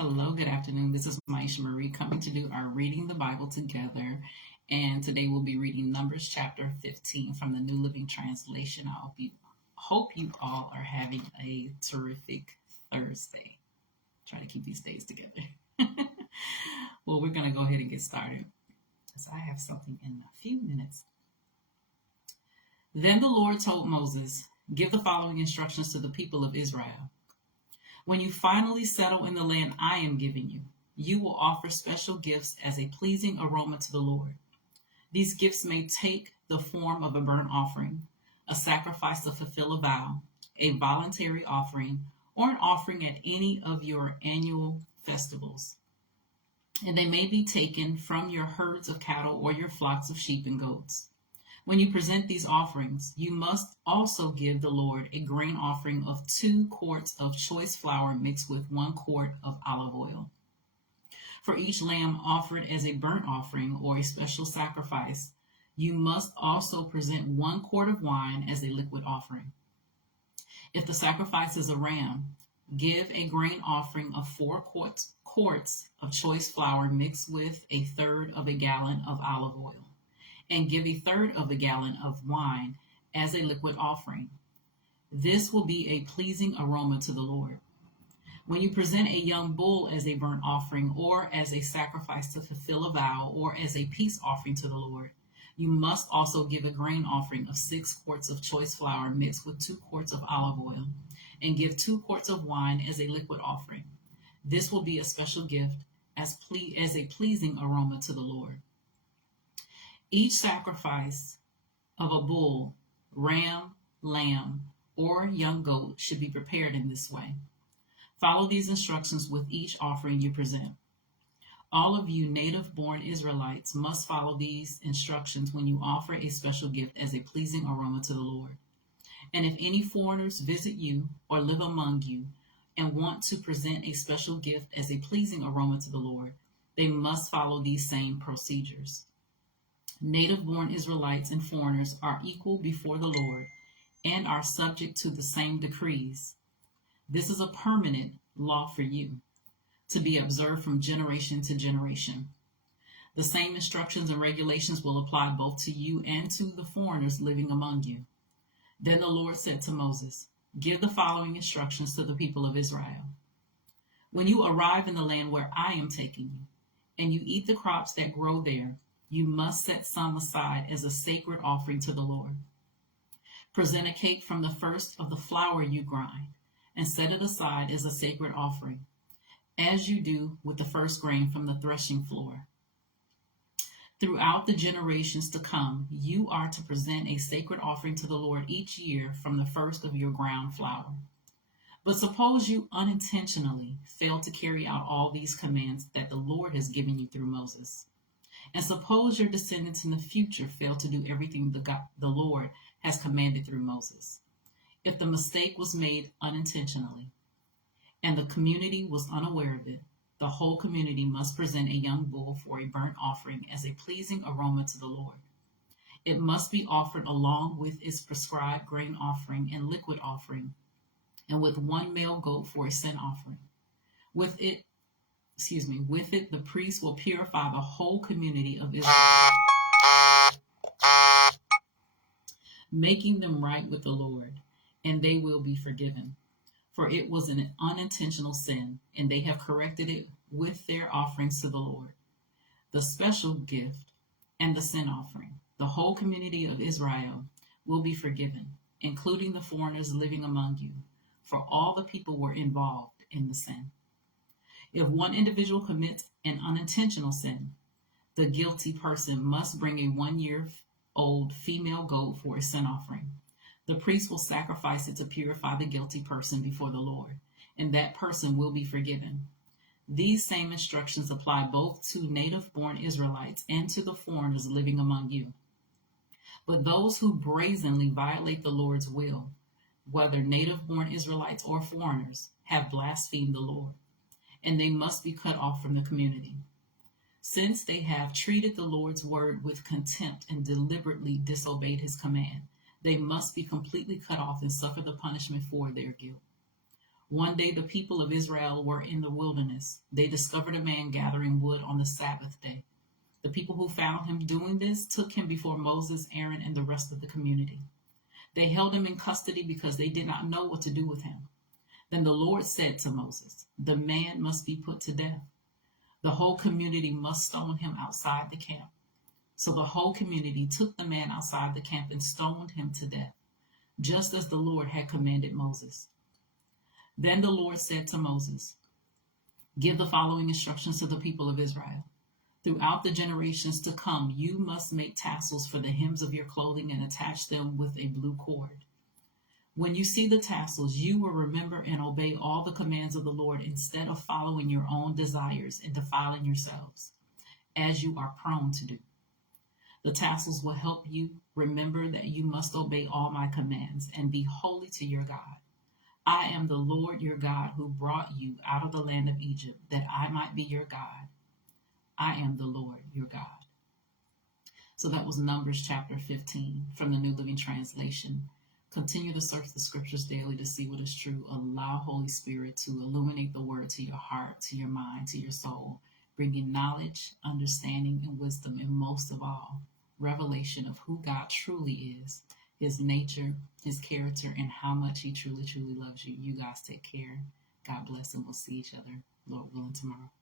Hello, good afternoon. This is Myesha Marie coming to do our Reading the Bible together. And today we'll be reading Numbers chapter 15 from the New Living Translation. Hope you all are having a terrific Thursday. Try to keep these days together. Well, we're going to go ahead and get started because I have something in a few minutes. Then the Lord told Moses, "Give the following instructions to the people of Israel. When you finally settle in the land I am giving you, you will offer special gifts as a pleasing aroma to the Lord. These gifts may take the form of a burnt offering, a sacrifice to fulfill a vow, a voluntary offering, or an offering at any of your annual festivals. And they may be taken from your herds of cattle or your flocks of sheep and goats. When you present these offerings, you must also give the Lord a grain offering of 2 quarts of choice flour mixed with 1 quart of olive oil. For each lamb offered as a burnt offering or a special sacrifice, you must also present 1 quart of wine as a liquid offering. If the sacrifice is a ram, give a grain offering of 4 quarts of choice flour mixed with a third of a gallon of olive oil, and give a third of a gallon of wine as a liquid offering. This will be a pleasing aroma to the Lord. When you present a young bull as a burnt offering or as a sacrifice to fulfill a vow or as a peace offering to the Lord, you must also give a grain offering of 6 quarts of choice flour mixed with 2 quarts of olive oil, and give 2 quarts of wine as a liquid offering. This will be a special gift as a pleasing aroma to the Lord. Each sacrifice of a bull, ram, lamb, or young goat should be prepared in this way. Follow these instructions with each offering you present. All of you native-born Israelites must follow these instructions when you offer a special gift as a pleasing aroma to the Lord. And if any foreigners visit you or live among you and want to present a special gift as a pleasing aroma to the Lord, they must follow these same procedures. Native-born Israelites and foreigners are equal before the Lord and are subject to the same decrees. This is a permanent law for you, to be observed from generation to generation. The same instructions and regulations will apply both to you and to the foreigners living among you." Then the Lord said to Moses, "Give the following instructions to the people of Israel. When you arrive in the land where I am taking you, and you eat the crops that grow there, you must set some aside as a sacred offering to the Lord. Present a cake from the first of the flour you grind, and set it aside as a sacred offering, as you do with the first grain from the threshing floor. Throughout the generations to come, you are to present a sacred offering to the Lord each year from the first of your ground flour. But suppose you unintentionally fail to carry out all these commands that the Lord has given you through Moses. And suppose your descendants in the future fail to do everything the Lord has commanded through Moses. If the mistake was made unintentionally and the community was unaware of it, the whole community must present a young bull for a burnt offering as a pleasing aroma to the Lord. It must be offered along with its prescribed grain offering and liquid offering, and with 1 male goat for a sin offering. With it, the priest will purify the whole community of Israel, making them right with the Lord, and they will be forgiven. For it was an unintentional sin, and they have corrected it with their offerings to the Lord, the special gift and the sin offering. The whole community of Israel will be forgiven, including the foreigners living among you, for all the people were involved in the sin. If one individual commits an unintentional sin, the guilty person must bring a 1-year-old female goat for a sin offering. The priest will sacrifice it to purify the guilty person before the Lord, and that person will be forgiven. These same instructions apply both to native-born Israelites and to the foreigners living among you. But those who brazenly violate the Lord's will, whether native-born Israelites or foreigners, have blasphemed the Lord, and they must be cut off from the community. Since they have treated the Lord's word with contempt and deliberately disobeyed his command, they must be completely cut off and suffer the punishment for their guilt. One day the people of Israel were in the wilderness. They discovered a man gathering wood on the Sabbath day. The people who found him doing this took him before Moses, Aaron, and the rest of the community. They held him in custody because they did not know what to do with him. Then the Lord said to Moses, "The man must be put to death. The whole community must stone him outside the camp." So the whole community took the man outside the camp and stoned him to death, just as the Lord had commanded Moses. Then the Lord said to Moses, "Give the following instructions to the people of Israel. Throughout the generations to come, you must make tassels for the hems of your clothing and attach them with a blue cord. When you see the tassels, you will remember and obey all the commands of the Lord instead of following your own desires and defiling yourselves, as you are prone to do. The tassels will help you remember that you must obey all my commands and be holy to your God. I am the Lord your God who brought you out of the land of Egypt, that I might be your God. I am the Lord your God." So that was Numbers chapter 15 from the New Living Translation. Continue to search the scriptures daily to see what is true. Allow Holy Spirit to illuminate the word to your heart, to your mind, to your soul, bringing knowledge, understanding, and wisdom, and most of all, revelation of who God truly is, his nature, his character, and how much he truly, truly loves you. You guys take care. God bless, and we'll see each other, Lord willing, tomorrow.